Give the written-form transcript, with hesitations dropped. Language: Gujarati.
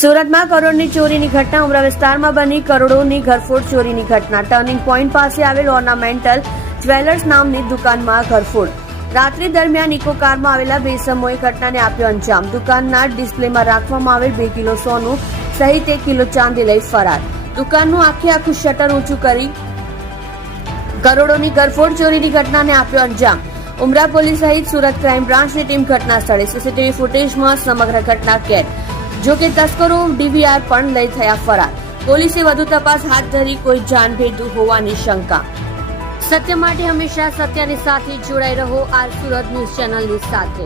સુરતમાં કરોડની ચોરીની ઘટના ઉમરા વિસ્તારમાં બની. કરોડોની ઘરફોડ ચોરીની ઘટના. ટર્નિંગ પોઈન્ટ પાસે આવેલ ઓર્નામેન્ટલ જ્વેલર્સ નામની દુકાનમાં ઘરફોડ. રાત્રિ દરમિયાન ઇકો કારમાં આવેલા બે ઇસમોએ ઘટનાને આપ્યો અંજામ. દુકાનના ડિસ્પ્લેમાં રાખવામાં આવેલ 2 કિલો સોનું સહિત 1 કિલો ચાંદી લઈ ફરાર. દુકાનનું આખું શટર ઊંચું કરી કરોડોની ઘરફોડ ચોરીની ઘટનાને આપ્યો અંજામ. ઉમરા પોલીસ સહિત સુરત ક્રાઇમ બ્રાન્ચની ટીમ ઘટના સ્થળે. સીસીટીવી ફૂટેજમાં સમગ્ર ઘટના કેદ. જો કે તસ્કરો ડીવીઆર પણ લઈ થયા ફરાર. પોલીસે વધુ તપાસ હાથ ધરી. કોઈ જાનભેદુ હોવાની શંકા. સત્ય માટે હંમેશા સત્યની સાથે જોડાઈ રહો. આર સુરત ન્યૂઝ ચેનલની સાથે.